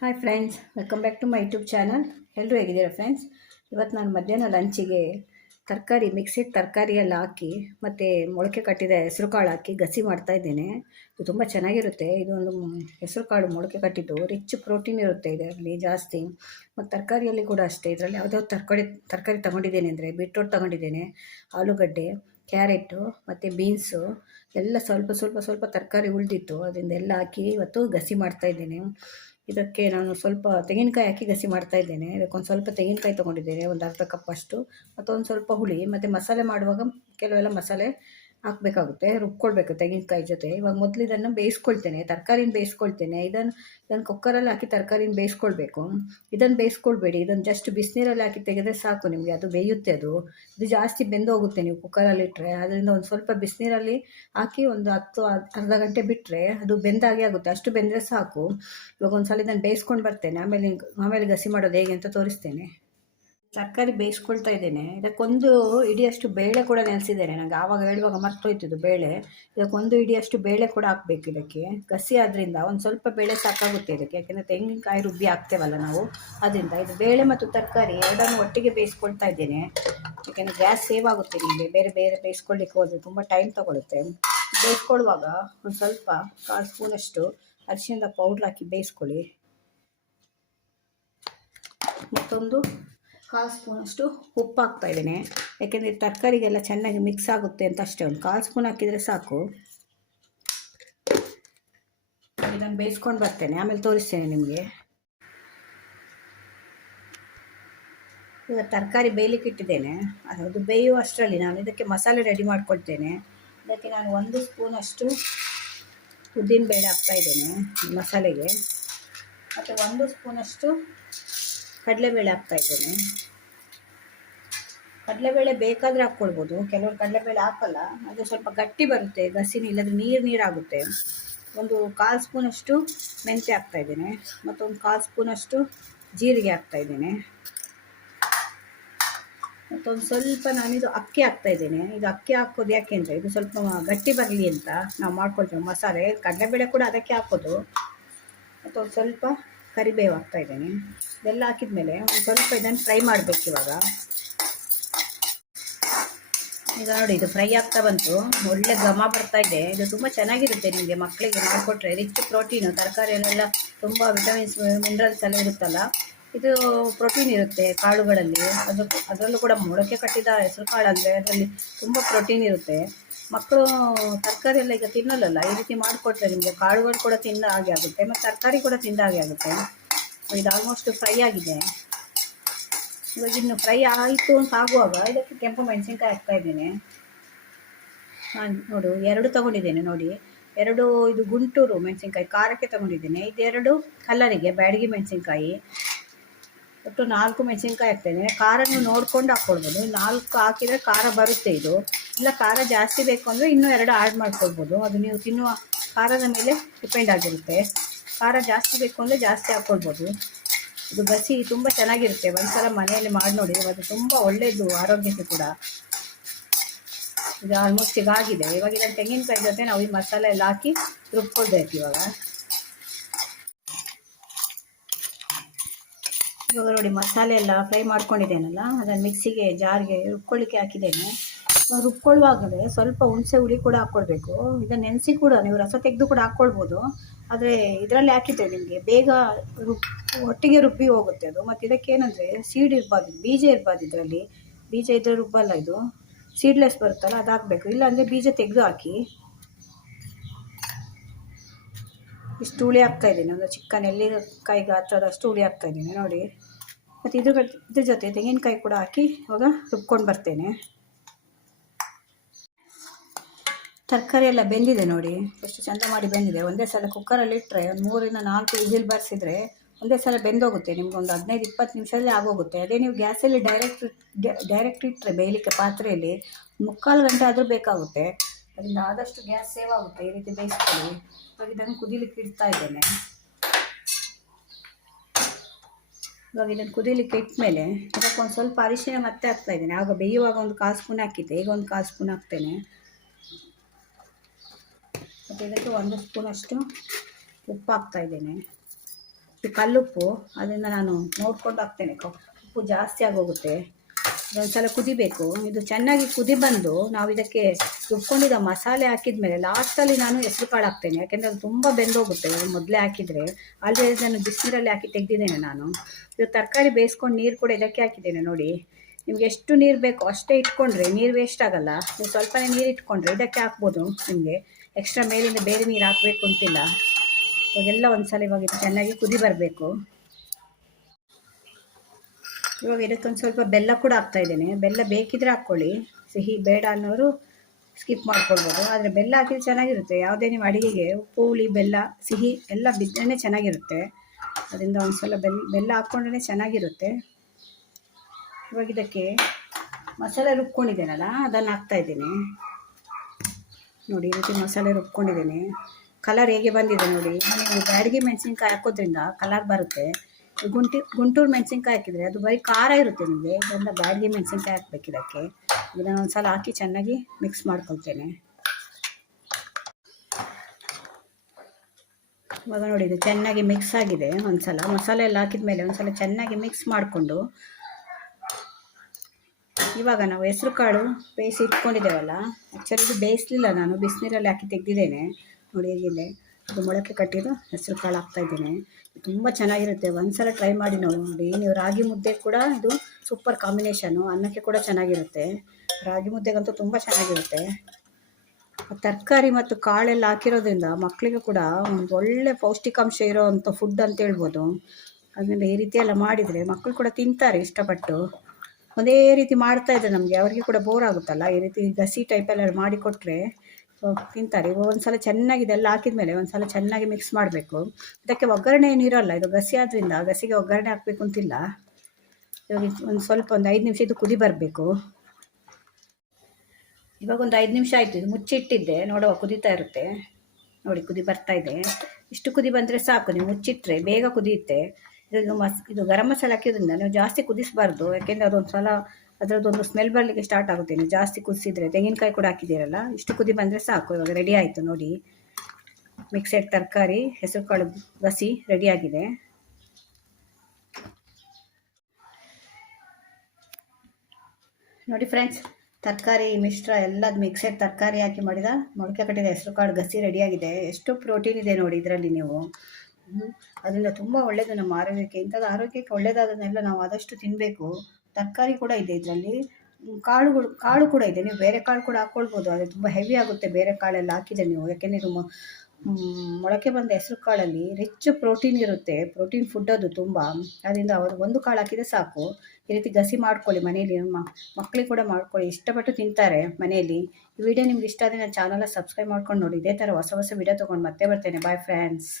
Hi friends, welcome back to my YouTube channel. ಎಲ್ಲರೂ ಹೇಗಿದ್ದೀರಾ friends? ಇವತ್ತು ನಾನು ಮಧ್ಯಾಹ್ನ ಲಂಚಿಗೆ ತರಕಾರಿ ಮಿಕ್ಸಿಗೆ ತರಕಾರಿ ಎಲ್ಲ ಹಾಕಿ ಮತ್ತು ಮೊಳಕೆ ಕಟ್ಟಿದ ಹೆಸರು ಕಾಳು ಹಾಕಿ ಗಸಿ ಮಾಡ್ತಾಯಿದ್ದೇನೆ. ಇದು ತುಂಬ ಚೆನ್ನಾಗಿರುತ್ತೆ. ಇದು ಒಂದು ಹೆಸರು ಕಾಳು ಮೊಳಕೆ ಕಟ್ಟಿದ್ದು ರಿಚ್ ಪ್ರೋಟೀನ್ ಇರುತ್ತೆ ಇದರಲ್ಲಿ ಜಾಸ್ತಿ. ಮತ್ತು ತರಕಾರಿಯಲ್ಲಿ ಕೂಡ ಅಷ್ಟೇ. ಇದರಲ್ಲಿ ಯಾವುದ್ಯಾವ್ದು ತರಕಾರಿ ತೊಗೊಂಡಿದ್ದೇನೆ ಅಂದರೆ ಬೀಟ್ರೋಟ್ ತೊಗೊಂಡಿದ್ದೇನೆ, ಆಲೂಗಡ್ಡೆ, ಕ್ಯಾರೆಟು ಮತ್ತು ಬೀನ್ಸು ಎಲ್ಲ ಸ್ವಲ್ಪ ಸ್ವಲ್ಪ ಸ್ವಲ್ಪ ತರಕಾರಿ ಉಳಿದಿತ್ತು. ಅದರಿಂದೆಲ್ಲ ಹಾಕಿ ಇವತ್ತು ಗಸಿ ಮಾಡ್ತಾಯಿದ್ದೇನೆ. ಇದಕ್ಕೆ ನಾನು ಸ್ವಲ್ಪ ತೆಂಗಿನಕಾಯಿ ಹಾಕಿ ಗಸಿ ಮಾಡ್ತಾಯಿದ್ದೇನೆ. ಇದಕ್ಕೊಂದು ಸ್ವಲ್ಪ ತೆಂಗಿನಕಾಯಿ ತೊಗೊಂಡಿದ್ದೇನೆ, ಒಂದು ಅರ್ಧ ಕಪ್ಪಷ್ಟು, ಮತ್ತು ಒಂದು ಸ್ವಲ್ಪ ಹುಳಿ. ಮತ್ತು ಮಸಾಲೆ ಮಾಡುವಾಗ ಕೆಲವೆಲ್ಲ ಮಸಾಲೆ ಹಾಕಬೇಕಾಗುತ್ತೆ, ರುಬ್ಕೊಳ್ಬೇಕು ತೆಂಗಿನಕಾಯಿ ಜೊತೆ. ಇವಾಗ ಮೊದಲು ಇದನ್ನು ಬೇಯಿಸ್ಕೊಳ್ತೇನೆ, ತರಕಾರಿನ ಬೇಯಿಸ್ಕೊಳ್ತೇನೆ. ಇದನ್ನು ಕುಕ್ಕರಲ್ಲಿ ಹಾಕಿ ತರಕಾರಿನ ಬೇಯಿಸ್ಕೊಳ್ಬೇಕು. ಇದನ್ನು ಬೇಯಿಸ್ಕೊಳ್ಬೇಡಿ, ಇದನ್ನು ಜಸ್ಟ್ ಬಿಸಿನೀರಲ್ಲಿ ಹಾಕಿ ತೆಗೆದರೆ ಸಾಕು, ನಿಮಗೆ ಅದು ಬೇಯುತ್ತೆ. ಇದು ಜಾಸ್ತಿ ಬೆಂದೋಗುತ್ತೆ ನೀವು ಕುಕ್ಕರಲ್ಲಿ ಇಟ್ಟರೆ. ಅದರಿಂದ ಒಂದು ಸ್ವಲ್ಪ ಬಿಸಿನೀರಲ್ಲಿ ಹಾಕಿ ಒಂದು ಅರ್ಧ ಗಂಟೆ ಬಿಟ್ಟರೆ ಅದು ಬೆಂದಾಗೆ ಆಗುತ್ತೆ. ಅಷ್ಟು ಬೆಂದರೆ ಸಾಕು. ಇವಾಗ ಒಂದು ಸಲ ಇದನ್ನು ಬೇಯಿಸ್ಕೊಂಡು ಬರ್ತೇನೆ, ಆಮೇಲೆ ಗಸಿ ಮಾಡೋದು ಹೇಗೆ ಅಂತ ತೋರಿಸ್ತೇನೆ. ತರಕಾರಿ ಬೇಯಿಸ್ಕೊಳ್ತಾ ಇದ್ದೇನೆ. ಇದಕ್ಕೊಂದು ಇಡಿಯಷ್ಟು ಬೇಳೆ ಕೂಡ ನೆನೆಸಿದ್ದೇನೆ. ನನಗೆ ಆವಾಗ ಹೇಳುವಾಗ ಮರ್ತೋಯ್ತಿದ್ದು ಬೇಳೆ. ಇದಕ್ಕೊಂದು ಇಡಿಯಷ್ಟು ಬೇಳೆ ಕೂಡ ಹಾಕಬೇಕು ಇದಕ್ಕೆ. ಗಸಿ ಆದ್ದರಿಂದ ಒಂದು ಸ್ವಲ್ಪ ಬೇಳೆ ಸಾಕಾಗುತ್ತೆ ಇದಕ್ಕೆ, ಯಾಕೆಂದರೆ ತೆಂಗಿನಕಾಯಿ ರುಬ್ಬಿ ಹಾಕ್ತೇವಲ್ಲ ನಾವು, ಅದರಿಂದ ಇದು ಬೇಳೆ ಮತ್ತು ತರಕಾರಿ ಎರಡನ್ನು ಒಟ್ಟಿಗೆ ಬೇಯಿಸ್ಕೊಳ್ತಾ ಇದ್ದೇನೆ. ಯಾಕೆಂದರೆ ಗ್ಯಾಸ್ ಸೇವ್ ಆಗುತ್ತೆ. ನಿಮಗೆ ಬೇರೆ ಬೇರೆ ಬೇಯಿಸ್ಕೊಳ್ಳಿಕ್ಕೆ ಹೋದರೆ ತುಂಬ ಟೈಮ್ ತೊಗೊಳುತ್ತೆ. ಬೇಯಿಸ್ಕೊಳ್ಳುವಾಗ ಒಂದು ಸ್ವಲ್ಪ 1/4 ಸ್ಪೂನಷ್ಟು ಅರಿಶಿಣದ ಪೌಡ್ರ್ ಹಾಕಿ ಬೇಯಿಸ್ಕೊಳ್ಳಿ. ಮತ್ತೊಂದು 1/4 ಸ್ಪೂನಷ್ಟು ಉಪ್ಪು ಹಾಕ್ತಾ ಇದ್ದೇನೆ, ಯಾಕೆಂದರೆ ತರಕಾರಿಗೆಲ್ಲ ಚೆನ್ನಾಗಿ ಮಿಕ್ಸ್ ಆಗುತ್ತೆ ಅಂತ ಅಷ್ಟೇ. ಒಂದು 1/4 ಸ್ಪೂನ್ ಹಾಕಿದರೆ ಸಾಕು. ಇದನ್ನು ಬೇಯಿಸ್ಕೊಂಡು ಬರ್ತೇನೆ, ಆಮೇಲೆ ತೋರಿಸ್ತೇನೆ ನಿಮಗೆ. ಈಗ ತರಕಾರಿ ಬೇಯಲಿಕ್ಕೆ ಇಟ್ಟಿದ್ದೇನೆ. ಅದು ಬೇಯುವ ಅಷ್ಟರಲ್ಲಿ ನಾನು ಇದಕ್ಕೆ ಮಸಾಲೆ ರೆಡಿ ಮಾಡ್ಕೊಳ್ತೇನೆ. ಇದಕ್ಕೆ ನಾನು 1 ಸ್ಪೂನಷ್ಟು ಉದ್ದಿನಬೇಳೆ ಹಾಕ್ತಾಯಿದ್ದೇನೆ ಮಸಾಲೆಗೆ, ಮತ್ತು 1 ಸ್ಪೂನಷ್ಟು ಕಡಲೆಬೇಳೆ ಹಾಕ್ತಾಯಿದ್ದೇನೆ. ಕಡಲೆಬೇಳೆ ಬೇಕಾದರೆ ಹಾಕ್ಕೊಳ್ಬೋದು, ಕೆಲವರು ಕಡಲೆಬೇಳೆ ಹಾಕಲ್ಲ, ಅದು ಸ್ವಲ್ಪ ಗಟ್ಟಿ ಬರುತ್ತೆ ಗಸಿನ, ಇಲ್ಲದ್ರೆ ನೀರಾಗುತ್ತೆ. ಒಂದು 1/4 ಸ್ಪೂನಷ್ಟು ಮೆಂತ್ಯ ಹಾಕ್ತಾಯಿದ್ದೇನೆ, ಮತ್ತು ಒಂದು 1/4 ಸ್ಪೂನಷ್ಟು ಜೀರಿಗೆ ಹಾಕ್ತಾಯಿದ್ದೇನೆ, ಮತ್ತೊಂದು ಸ್ವಲ್ಪ ನಾನಿದು ಅಕ್ಕಿ ಹಾಕ್ತಾಯಿದ್ದೇನೆ. ಇದು ಅಕ್ಕಿ ಹಾಕೋದು ಯಾಕೆಂದರೆ ಇದು ಸ್ವಲ್ಪ ಗಟ್ಟಿ ಬರಲಿ ಅಂತ ನಾವು ಮಾಡ್ಕೊಳ್ತೇವೆ ಮಸಾಲೆ. ಕಡಲೆಬೇಳೆ ಕೂಡ ಅದಕ್ಕೆ ಹಾಕೋದು. ಮತ್ತೊಂದು ಸ್ವಲ್ಪ ಕರಿಬೇವು ಹಾಕ್ತಾಯಿದ್ದೇನೆ. ಇದೆಲ್ಲ ಹಾಕಿದ ಮೇಲೆ ಒಂದು ಸ್ವಲ್ಪ ಇದನ್ನು ಫ್ರೈ ಮಾಡಬೇಕು. ಈಗ ನೋಡಿ, ಇದು ಫ್ರೈ ಆಗ್ತಾ ಬಂತು, ಒಳ್ಳೆ ಘಮ ಬರ್ತಾ ಇದೆ. ಇದು ತುಂಬ ಚೆನ್ನಾಗಿರುತ್ತೆ, ನಿಮಗೆ ಮಕ್ಕಳಿಗೆ ಮಾಡಿಕೊಟ್ರೆ. ರಿಚ್ ಪ್ರೋಟೀನು, ತರಕಾರಿಯಲ್ಲೆಲ್ಲ ತುಂಬ ವಿಟಮಿನ್ಸ್ ಮಿನರಲ್ಸ್ ಎಲ್ಲ ಇರುತ್ತಲ್ಲ, ಇದು ಪ್ರೋಟೀನ್ ಇರುತ್ತೆ ಕಾಳುಗಳಲ್ಲಿ. ಅದರಲ್ಲೂ ಕೂಡ ಮೊಳಕೆ ಕಟ್ಟಿದ ಹೆಸರು ಕಾಳು ಅಂದರೆ ಅದರಲ್ಲಿ ತುಂಬ ಪ್ರೋಟೀನ್ ಇರುತ್ತೆ. ಮಕ್ಕಳು ತರಕಾರಿ ಎಲ್ಲ ಈಗ ತಿನ್ನಲ್ಲ, ಈ ರೀತಿ ಮಾಡಿಕೊಟ್ರೆ ನಿಮಗೆ ಕಾಳುಗಳು ಕೂಡ ತಿಂದ ಹಾಗೆ ಆಗುತ್ತೆ, ಮತ್ತು ತರಕಾರಿ ಕೂಡ ತಿಂದ ಹಾಗೆ ಆಗುತ್ತೆ. ಇದು ಆಲ್ಮೋಸ್ಟ್ ಫ್ರೈ ಆಗಿದೆ. ಇವಾಗ ಇನ್ನು ಫ್ರೈ ಆಯಿತು ಅಂತ ಆಗುವಾಗ ಇದಕ್ಕೆ ಕೆಂಪು ಮೆಣಸಿನ್ಕಾಯಿ ಹಾಕ್ತಾಯಿದ್ದೇನೆ. ನಾನು 2 ತೊಗೊಂಡಿದ್ದೇನೆ ನೋಡಿ. 2 ಇದು ಗುಂಟೂರು ಮೆಣಸಿನ್ಕಾಯಿ ಖಾರಕ್ಕೆ ತೊಗೊಂಡಿದ್ದೇನೆ. ಇದು 2 ಕಲರಿಗೆ ಬ್ಯಾಡಗಿ ಮೆಣಸಿನ್ಕಾಯಿ. ಒಟ್ಟು 4 ಮೆಣಸಿನ್ಕಾಯಿ ಹಾಕ್ತೇನೆ. ಖಾರನ್ನು ನೋಡ್ಕೊಂಡು ಹಾಕ್ಕೊಳ್ಬೋದು. 4 ಹಾಕಿದರೆ ಖಾರ ಬರುತ್ತೆ ಇದು. ಇಲ್ಲ ಖಾರ ಜಾಸ್ತಿ ಬೇಕು ಅಂದರೆ ಇನ್ನೂ 2 ಆ್ಯಡ್ ಮಾಡ್ಕೊಳ್ಬೋದು. ಅದು ನೀವು ತಿನ್ನುವ ಖಾರದ ಮೇಲೆ ಡಿಪೆಂಡ್ ಆಗಿರುತ್ತೆ. ಖಾರ ಜಾಸ್ತಿ ಬೇಕು ಅಂದರೆ ಜಾಸ್ತಿ ಹಾಕ್ಕೊಳ್ಬೋದು. ಇದು ಗಸಿ ತುಂಬ ಚೆನ್ನಾಗಿರುತ್ತೆ, ಒಂದ್ಸಲ ಮನೆಯಲ್ಲಿ ಮಾಡಿ ನೋಡಿ. ಅದು ತುಂಬ ಒಳ್ಳೆಯದು ಆರೋಗ್ಯಕ್ಕೆ ಕೂಡ. ಇದು ಆಲ್ಮೋಸ್ಟ್ ಆಗಿದೆ. ಇವಾಗ ಇದನ್ನು ತೆಂಗಿನಕಾಯಿ ಜೊತೆ ನಾವು ಈ ಮಸಾಲೆ ಎಲ್ಲ ಹಾಕಿ ರುಬ್ಕೊಳ್ಬೇಕು. ಇವಾಗ ನೋಡಿ, ಮಸಾಲೆ ಎಲ್ಲ ಫ್ರೈ ಮಾಡ್ಕೊಂಡಿದ್ದೇನಲ್ಲ, ಅದನ್ನು ಮಿಕ್ಸಿಗೆ ಜಾರ್ಗೆ ರುಬ್ಕೊಳ್ಳಿಕ್ಕೆ ಹಾಕಿದ್ದೇನೆ. ರುಬ್ಕೊಳ್ಳುವಾಗಲೇ ಸ್ವಲ್ಪ ಹುಣಸೆ ಹುಳಿ ಕೂಡ ಹಾಕ್ಕೊಳ್ಬೇಕು. ಇದನ್ನು ನೆನೆಸಿ ಕೂಡ ನೀವು ರಸ ತೆಗೆದು ಕೂಡ ಹಾಕ್ಕೊಳ್ಬೋದು. ಆದರೆ ಇದರಲ್ಲಿ ಹಾಕಿದ್ರೆ ನಿಮಗೆ ಬೇಗ ಒಟ್ಟಿಗೆ ರುಬ್ಬಿ ಹೋಗುತ್ತೆ ಅದು. ಮತ್ತು ಇದಕ್ಕೆ ಏನಂದರೆ ಸೀಡ್ ಇರಬಾರ್ದು, ಬೀಜ ಇರಬಾರ್ದು ಇದರಲ್ಲಿ. ಬೀಜ ಇದ್ದರೆ ರುಬ್ಬಲ್ಲ ಇದು. ಸೀಡ್ಲೆಸ್ ಬರುತ್ತಲ್ಲ, ಅದು ಹಾಕಬೇಕು. ಇಲ್ಲಾಂದರೆ ಬೀಜ ತೆಗೆದು ಹಾಕಿ. ಇಷ್ಟು ಹುಳಿ ಹಾಕ್ತಾಯಿದ್ದೀನಿ, ಒಂದು ಚಿಕ್ಕ ನೆಲ್ಲಿಕಾಯಿ ಗಾತ್ರದಷ್ಟು ಹುಳಿ ಹಾಕ್ತಾಯಿದ್ದೀನಿ ನೋಡಿ. ಮತ್ತು ಇದ್ರ ಜೊತೆ ತೆಂಗಿನಕಾಯಿ ಕೂಡ ಹಾಕಿ ಇವಾಗ ರುಬ್ಕೊಂಡು ಬರ್ತೇನೆ. ತರಕಾರಿ ಎಲ್ಲ ಬೆಂದಿದೆ ನೋಡಿ, ಎಷ್ಟು ಚೆಂದ ಮಾಡಿ ಬೆಂದಿದೆ. ಒಂದೇ ಸಲ ಕುಕ್ಕರಲ್ಲಿ ಇಟ್ಟರೆ ಒಂದು 3ರಿಂದ 4 ವಿಸಿಲ್ ಬಾರಿಸಿದರೆ ಒಂದೇ ಸಲ ಬೆಂದೋಗುತ್ತೆ. ನಿಮ್ಗೊಂದು 15-20 ನಿಮಿಷದಲ್ಲಿ ಆಗೋಗುತ್ತೆ. ಅದೇ ನೀವು ಗ್ಯಾಸಲ್ಲಿ ಡೈರೆಕ್ಟ್ ಇಟ್ಟರೆ ಬೇಯಲಿಕ್ಕೆ ಪಾತ್ರೆಯಲ್ಲಿ 3/4 ಗಂಟೆ ಆದರೂ ಬೇಕಾಗುತ್ತೆ. ಅದರಿಂದ ಆದಷ್ಟು ಗ್ಯಾಸ್ ಸೇವ್ ಆಗುತ್ತೆ. ಈ ರೀತಿ ಬೇಯಿಸ್ಕೊಳ್ಳಿ. ಇವಾಗ ಇದನ್ನು ಕುದಿಲಿಕ್ಕೆ ಇಡ್ತಾ ಇದ್ದೇನೆ. ಇವಾಗ ಇದನ್ನು ಕುದಿಲಿಕ್ಕೆ ಇಟ್ಟ ಮೇಲೆ ಇದಕ್ಕೊಂದು ಸ್ವಲ್ಪ ಅರಿಶಿಣ ಮತ್ತೆ ಹಾಕ್ತಾಯಿದ್ದೇನೆ. ಆಗ ಬೇಯುವಾಗ ಒಂದು 1/4 ಸ್ಪೂನ್ ಹಾಕಿದ್ದೆ, ಈಗ ಒಂದು 1/4 ಸ್ಪೂನ್ ಹಾಕ್ತೇನೆ. ಮತ್ತು ಇದಕ್ಕೆ 1 ಸ್ಪೂನಷ್ಟು ಉಪ್ಪು ಹಾಕ್ತಾಯಿದ್ದೇನೆ. ಕಲ್ಲುಪ್ಪು, ಅದನ್ನು ನಾನು ನೋಡ್ಕೊಂಡು ಹಾಕ್ತೇನೆ. ಉಪ್ಪು ಜಾಸ್ತಿ ಆಗೋಗುತ್ತೆ. ಒಂದ್ಸಲ ಕುದಿಬೇಕು. ಇದು ಚೆನ್ನಾಗಿ ಕುದಿ ಬಂದು ನಾವು ಇದಕ್ಕೆ ರುಬ್ಕೊಂಡಿದ್ದ ಮಸಾಲೆ ಹಾಕಿದ ಮೇಲೆ ಲಾಸ್ಟಲ್ಲಿ ನಾನು ಹೆಸರು ಕಾಳು ಹಾಕ್ತೇನೆ. ಯಾಕೆಂದರೆ ಅದು ತುಂಬ ಬೆಂದೋಗುತ್ತೆ ಮೊದಲೇ ಹಾಕಿದರೆ. ಆಲ್ರೆಡಿ ನಾನು ಬಿಸಿನೀರಲ್ಲಿ ಹಾಕಿ ತೆಗೆದಿದ್ದೇನೆ ನಾನು. ಇದು ತರಕಾರಿ ಬೇಯಿಸ್ಕೊಂಡು ನೀರು ಕೂಡ ಇದಕ್ಕೆ ಹಾಕಿದ್ದೇನೆ ನೋಡಿ. ನಿಮ್ಗೆ ಎಷ್ಟು ನೀರು ಬೇಕೋ ಅಷ್ಟೇ ಇಟ್ಕೊಂಡ್ರೆ ನೀರು ವೇಸ್ಟ್ ಆಗಲ್ಲ. ನೀವು ಸ್ವಲ್ಪನೇ ನೀರು ಇಟ್ಕೊಂಡ್ರೆ ಇದಕ್ಕೆ ಹಾಕ್ಬೋದು. ನಿಮಗೆ ಎಕ್ಸ್ಟ್ರಾ ಮೇಲಿಂದ ಬೇರೆ ನೀರು ಹಾಕಬೇಕು ಅಂತಿಲ್ಲ. ಇವಾಗೆಲ್ಲ ಒಂದ್ಸಲ ಇವಾಗ ಇದು ಚೆನ್ನಾಗಿ ಕುದಿ ಬರಬೇಕು. ಇವಾಗ ಇದಕ್ಕೊಂದು ಸ್ವಲ್ಪ ಬೆಲ್ಲ ಕೂಡ ಹಾಕ್ತಾ ಇದ್ದೇನೆ. ಬೆಲ್ಲ ಬೇಕಿದ್ರೆ ಹಾಕ್ಕೊಳ್ಳಿ, ಸಿಹಿ ಬೇಡ ಅನ್ನೋರು ಸ್ಕಿಪ್ ಮಾಡ್ಕೊಳ್ಬೋದು. ಆದರೆ ಬೆಲ್ಲ ಹಾಕಿದ್ರೆ ಚೆನ್ನಾಗಿರುತ್ತೆ. ಯಾವುದೇ ನೀವು ಅಡುಗೆಗೆ ಉಪ್ಪು ಹುಳಿ ಬೆಲ್ಲ ಸಿಹಿ ಎಲ್ಲ ಬಿದ್ದರೆ ಚೆನ್ನಾಗಿರುತ್ತೆ. ಅದರಿಂದ ಒಂದು ಸಲ ಬೆಲ್ಲ ಹಾಕ್ಕೊಂಡ್ರೆ ಚೆನ್ನಾಗಿರುತ್ತೆ. ಇವಾಗ ಇದಕ್ಕೆ ಮಸಾಲೆ ರುಬ್ಕೊಂಡಿದ್ದೇನಲ್ಲ ಅದನ್ನು ಹಾಕ್ತಾ ಇದ್ದೀನಿ ನೋಡಿ. ಈ ರೀತಿ ಮಸಾಲೆ ರುಬ್ಕೊಂಡಿದ್ದೇನೆ. ಕಲರ್ ಹೇಗೆ ಬಂದಿದೆ ನೋಡಿ. ನೀವು ಬ್ಯಾಡಗಿ ಮೆಣಸಿನ್ಕಾಯಿ ಹಾಕೋದ್ರಿಂದ ಕಲರ್ ಬರುತ್ತೆ. ಗುಂಟೂರು ಮೆಣಸಿನ್ಕಾಯಿ ಹಾಕಿದರೆ ಅದು ಬರೀ ಖಾರ ಇರುತ್ತೆ ನಿಮಗೆ. ಇದರಿಂದ ಬ್ಯಾಡಗಿ ಮೆಣಸಿನ್ಕಾಯಿ ಹಾಕ್ಬೇಕು ಇದಕ್ಕೆ. ಇದನ್ನು ಒಂದು ಸಲ ಹಾಕಿ ಚೆನ್ನಾಗಿ ಮಿಕ್ಸ್ ಮಾಡ್ಕೊಳ್ತೇನೆ. ಇವಾಗ ನೋಡಿ ಇದು ಚೆನ್ನಾಗಿ ಮಿಕ್ಸ್ ಆಗಿದೆ. ಒಂದ್ಸಲ ಮಸಾಲೆ ಎಲ್ಲ ಹಾಕಿದ ಮೇಲೆ ಒಂದ್ಸಲ ಚೆನ್ನಾಗಿ ಮಿಕ್ಸ್ ಮಾಡಿಕೊಂಡು ಇವಾಗ ನಾವು ಹೆಸರು ಕಾಳು ಬೇಯಿಸಿ ಇಟ್ಕೊಂಡಿದ್ದೇವಲ್ಲ, ಆ್ಯಕ್ಚುಲಿ ಇದು ಬೇಯಿಸಲಿಲ್ಲ, ನಾನು ಬಿಸಿನೀರಲ್ಲಿ ಹಾಕಿ ತೆಗೆದಿದ್ದೇನೆ ನೋಡಿ. ಹೇಗಿದೆ ಇದು ಮೊಳಕೆ ಕಟ್ಟಿದ್ದು ಹೆಸರು ಕಾಳು ಹಾಕ್ತಾಯಿದ್ದೇನೆ. ತುಂಬ ಚೆನ್ನಾಗಿರುತ್ತೆ. ಒಂದ್ಸಲ ಟ್ರೈ ಮಾಡಿ ನೋಡಿ. ನೀವು ರಾಗಿ ಮುದ್ದೆ ಕೂಡ ಇದು ಸೂಪರ್ ಕಾಂಬಿನೇಷನು. ಅನ್ನಕ್ಕೆ ಕೂಡ ಚೆನ್ನಾಗಿರುತ್ತೆ. ರಾಗಿ ಮುದ್ದೆಗಂತೂ ತುಂಬ ಚೆನ್ನಾಗಿರುತ್ತೆ. ತರಕಾರಿ ಮತ್ತು ಕಾಳೆಲ್ಲ ಹಾಕಿರೋದ್ರಿಂದ ಮಕ್ಕಳಿಗೂ ಕೂಡ ಒಂದು ಒಳ್ಳೆ ಪೌಷ್ಟಿಕಾಂಶ ಇರೋವಂಥ ಫುಡ್ ಅಂತ ಹೇಳ್ಬೋದು. ಅದರಿಂದ ಈ ರೀತಿ ಎಲ್ಲ ಮಾಡಿದರೆ ಮಕ್ಕಳು ಕೂಡ ತಿಂತಾರೆ ಇಷ್ಟಪಟ್ಟು. ಒಂದೇ ರೀತಿ ಮಾಡ್ತಾಯಿದ್ರೆ ನಮಗೆ ಅವರಿಗೆ ಕೂಡ ಬೋರ್ ಆಗುತ್ತಲ್ಲ. ಈ ರೀತಿ ಗಸಿ ಟೈಪೆಲ್ಲ ಮಾಡಿಕೊಟ್ರೆ ತಿಂತಾರೆ. ಒಂದ್ಸಲ ಚೆನ್ನಾಗಿ ಇದೆಲ್ಲ ಹಾಕಿದ ಮೇಲೆ ಒಂದ್ಸಲ ಚೆನ್ನಾಗಿ ಮಿಕ್ಸ್ ಮಾಡಬೇಕು. ಇದಕ್ಕೆ ಒಗ್ಗರಣೆ ಏನಿರೋಲ್ಲ, ಇದು ಗಸಿ ಆದ್ದರಿಂದ ಗಸಿಗೆ ಒಗ್ಗರಣೆ ಹಾಕಬೇಕು ಅಂತಿಲ್ಲ. ಇವಾಗ ಒಂದು ಸ್ವಲ್ಪ ಒಂದು 5 ನಿಮಿಷ ಇದು ಕುದಿ ಬರಬೇಕು. ಇವಾಗ ಒಂದು 5 ನಿಮಿಷ ಆಯಿತು. ಇದು ಮುಚ್ಚಿಟ್ಟಿದ್ದೆ, ನೋಡುವ ಕುದೀತಾ ಇರುತ್ತೆ ನೋಡಿ. ಕುದಿ ಬರ್ತಾ ಇದೆ. ಇಷ್ಟು ಕುದಿ ಬಂದರೆ ಸಾಕು. ನೀವು ಮುಚ್ಚಿಟ್ರೆ ಬೇಗ ಕುದಿಯುತ್ತೆ. ಇದು ಗರಂ ಮಸಾಲೆ ಹಾಕಿದ್ರಿಂದ ನೀವು ಜಾಸ್ತಿ ಕುದಿಸಬಾರ್ದು. ಯಾಕೆಂದರೆ ಅದೊಂದು ಸಲ ಅದರದ್ದೊಂದು ಸ್ಮೆಲ್ ಬರಲಿಕ್ಕೆ ಸ್ಟಾರ್ಟ್ ಆಗುತ್ತೆ. ನೀವು ಜಾಸ್ತಿ ಕುದಿಸಿದ್ರೆ. ತೆಂಗಿನಕಾಯಿ ಕೂಡ ಹಾಕಿದ್ದೀರಲ್ಲ, ಇಷ್ಟು ಕುದಿ ಬಂದರೆ ಸಾಕು. ಇವಾಗ ರೆಡಿ ಆಯಿತು ನೋಡಿ. ಮಿಕ್ಸೆಡ್ ತರಕಾರಿ ಹೆಸರು ಕಾಳು ಗಸಿ ರೆಡಿಯಾಗಿದೆ. ನೋಡಿ ಫ್ರೆಂಡ್ಸ್, ತರಕಾರಿ ಮಿಶ್ರ ಎಲ್ಲದು ಮಿಕ್ಸೆಡ್ ತರಕಾರಿ ಹಾಕಿ ಮಾಡಿದ ಮೊಳಕೆ ಕಟ್ಟಿದ ಹೆಸರು ಕಾಳು ಗಸಿ ರೆಡಿಯಾಗಿದೆ. ಎಷ್ಟು ಪ್ರೋಟೀನ್ ಇದೆ ನೋಡಿ ಇದರಲ್ಲಿ. ನೀವು ಅದರಿಂದ ತುಂಬ ಒಳ್ಳೆಯದು ನಮ್ಮ ಆರೋಗ್ಯಕ್ಕೆ. ಇಂಥದ್ದು ಆರೋಗ್ಯಕ್ಕೆ ಒಳ್ಳೆಯದಾದನ್ನೆಲ್ಲ ನಾವು ಆದಷ್ಟು ತಿನ್ನಬೇಕು. ತರಕಾರಿ ಕೂಡ ಇದೆ ಇದರಲ್ಲಿ, ಕಾಳು ಕೂಡ ಇದೆ. ನೀವು ಬೇರೆ ಕಾಳು ಕೂಡ ಹಾಕ್ಕೊಳ್ಬೋದು. ಆದರೆ ತುಂಬ ಹೆವಿ ಆಗುತ್ತೆ ಬೇರೆ ಕಾಳೆಲ್ಲ ಹಾಕಿದೆ ನೀವು. ಯಾಕೆಂದರೆ ಇದು ಮೊಳಕೆ ಬಂದ ಹೆಸರು ಕಾಳಲ್ಲಿ ರಿಚ್ ಪ್ರೋಟೀನ್ ಇರುತ್ತೆ. ಪ್ರೋಟೀನ್ ಫುಡ್ ಅದು ತುಂಬ. ಅದರಿಂದ ಅವರು ಒಂದು ಕಾಳು ಹಾಕಿದರೆ ಸಾಕು. ಈ ರೀತಿ ಗಸಿ ಮಾಡ್ಕೊಳ್ಳಿ ಮನೆಯಲ್ಲಿ. ಮಕ್ಕಳಿಗೆ ಕೂಡ ಮಾಡ್ಕೊಳ್ಳಿ, ಇಷ್ಟಪಟ್ಟು ತಿಂತಾರೆ ಮನೆಯಲ್ಲಿ. ಈ ವಿಡಿಯೋ ನಿಮ್ಗೆ ಇಷ್ಟ ಆದರೆ ನನ್ನ ಚಾನಲ್ ಸಬ್ಸ್ಕ್ರೈಬ್ ಮಾಡ್ಕೊಂಡು ನೋಡಿ. ಇದೇ ಥರ ಹೊಸ ಹೊಸ ವಿಡಿಯೋ ತೊಗೊಂಡು ಮತ್ತೆ ಬರ್ತೇನೆ. Bye friends.